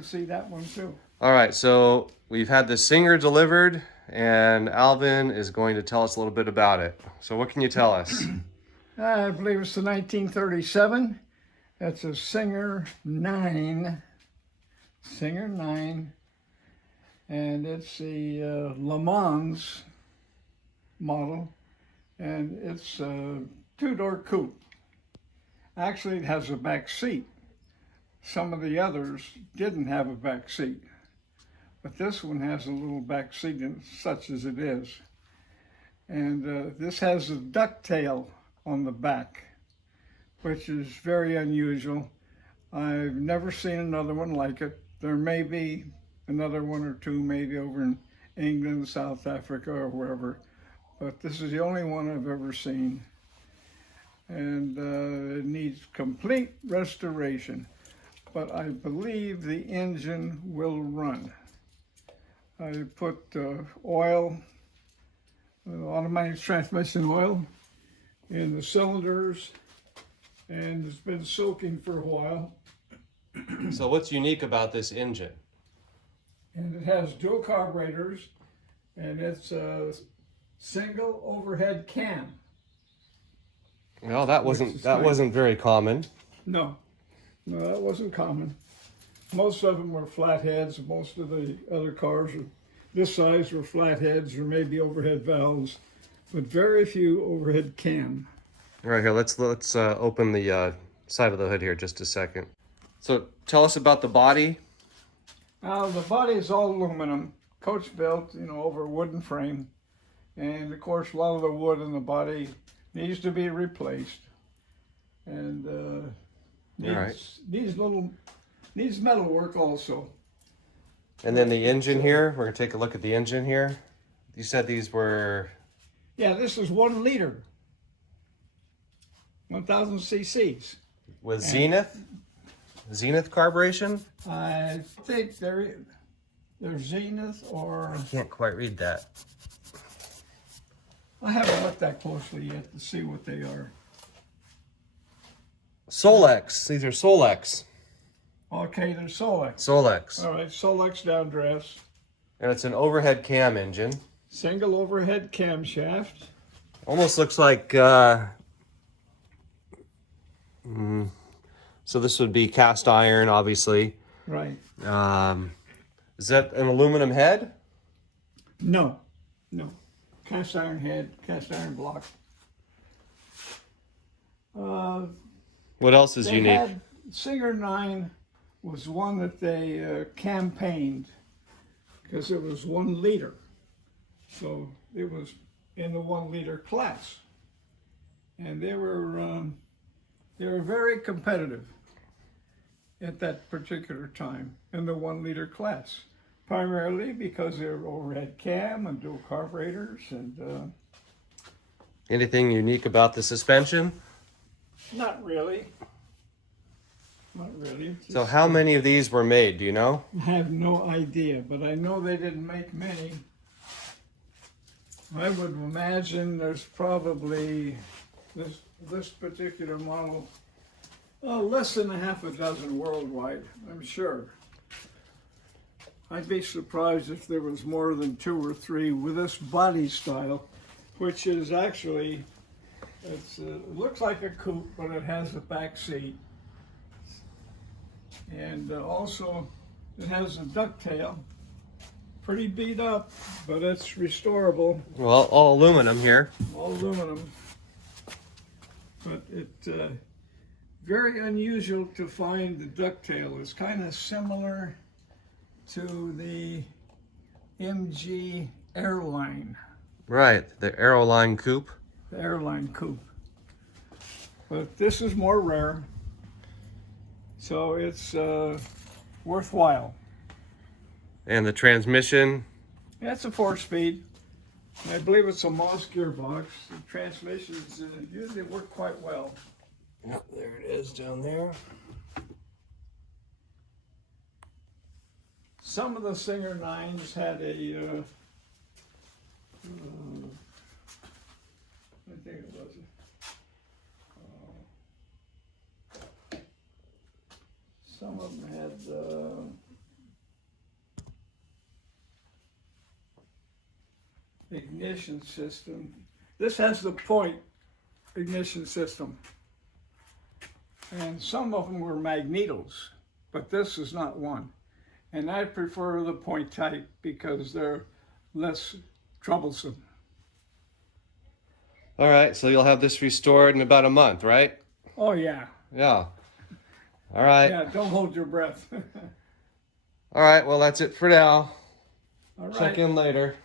can see that one too. All right, so we've had the Singer delivered, and Alvin is going to tell us a little bit about it. So what can you tell us? I believe it's the 1937. That's a Singer 9. Singer 9. And it's the Le Mans model. And it's a two-door coupe. Actually, it has a back seat. Some of the others didn't have a back seat. But this one has a little back seat, such as it is. And this has a ducktail on the back, which is very unusual. I've never seen another one like it. There may be another one or two, maybe over in England, South Africa, or wherever, but this is the only one I've ever seen. And it needs complete restoration, but I believe the engine will run. I put oil, automatic transmission oil, in the cylinders, and it's been soaking for a while. So what's unique about this engine? And it has dual carburetors, and it's a single overhead cam. Well, that wasn't very common. No, that wasn't common. Most of them were flatheads. Most of the other cars this size were flatheads or maybe overhead valves, but very few overhead cam. All right, here, let's open the side of the hood here just a second. So tell us about the body. The body is all aluminum, coach built, over a wooden frame. And of course, a lot of the wood in the body needs to be replaced. And needs metal work also. And then the engine here, we're gonna take a look at the engine here. You said these were... Yeah, this is 1 liter, 1,000 cc's. With Zenith carburation? I think they're Zenith or... I can't quite read that. I haven't looked that closely yet to see what they are. Solex. These are Solex. Okay, they're Solex. Solex. All right, Solex downdrafts. And it's an overhead cam engine. Single overhead camshaft. Almost looks like... So this would be cast iron, obviously. Right. Is that an aluminum head? No. Cast iron head, cast iron block. What else is unique? Singer 9 was one that they campaigned because it was 1 liter. So it was in the 1 liter class. And they were very competitive at that particular time in the 1 liter class, primarily because they were overhead cam and dual carburetors. And anything unique about the suspension? Not really. So how many of these were made, do you know? I have no idea, but I know they didn't make many. I would imagine there's probably this particular model, less than half a dozen worldwide, I'm sure. I'd be surprised if there was more than 2 or 3 with this body style, which is actually, it looks like a coupe, but it has a back seat. And also, it has a ducktail. Pretty beat up, but it's restorable. Well, all aluminum here. All aluminum. But very unusual to find the ducktail. It's kind of similar to the MG Airline. Right, the Aeroline Coupe. The Airline Coupe. But this is more rare. So it's worthwhile. And the transmission? That's a 4-speed. I believe it's a Moss gearbox. The transmissions usually work quite well. Yep, there it is down there. Some of the Singer 9s had a, I think it was, some of them had ignition system. This has the point ignition system. And some of them were magnetos, but this is not one. And I prefer the point type because they're less troublesome. All right, so you'll have this restored in about a month, right? Oh yeah. Yeah. All right. Yeah, don't hold your breath. All right, well, that's it for now. All right. Check in later.